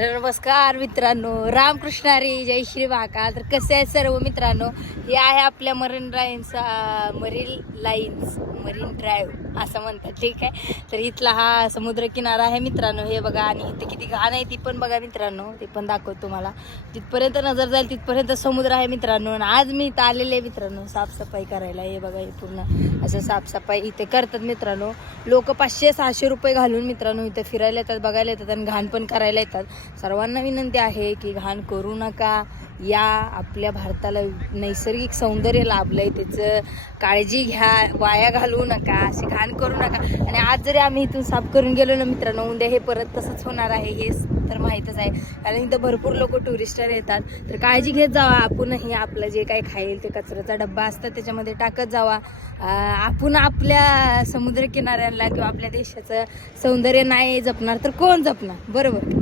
नमस्कार मित्रांनो, रामकृष्ण हरी, जय श्री महाकाल. तर कसे आहे सर्व मित्रांनो? हे आहे आपल्या मरीन ड्राईव्ह असं म्हणतात, ठीक आहे. तर इथला हा समुद्र किनारा आहे मित्रांनो, हे बघा. आणि इथे किती घाण आहे ती पण बघा मित्रांनो, ते पण दाखवतो तुम्हाला. जिथपर्यंत नजर जाईल तिथपर्यंत समुद्र आहे मित्रांनो. आणि आज मी इथं आलेले आहे मित्रांनो साफसफाई करायला. हे बघा, हे पूर्ण असं साफसफाई इथे करतात मित्रांनो. लोक 500-600 रुपये घालून मित्रांनो इथे फिरायला येतात, बघायला येतात आणि घाण पण करायला येतात. सर्वांना विनंती आहे की घाण करू नका. या आपल्या भारताला नैसर्गिक सौंदर्य लाभलंय, त्याचं काळजी घ्या, वाया घालवू नका, अशी घाण करू नका. आणि आज जरी आम्ही इथून साफ करून गेलो ना मित्रांनो, उद्या हे परत तसंच होणार आहे, हे तर माहीतच आहे. कारण इथं भरपूर लोक टुरिस्टर येतात. तर काळजी घेत जावा. आपणही आपलं जे काही खाईल ते कचऱ्याचा डब्बा असतात त्याच्यामध्ये टाकत जावा. आपण आपल्या समुद्र किनाऱ्याला किंवा आपल्या देशाचं सौंदर्य नाही जपणार तर कोण जपणार, बरोबर?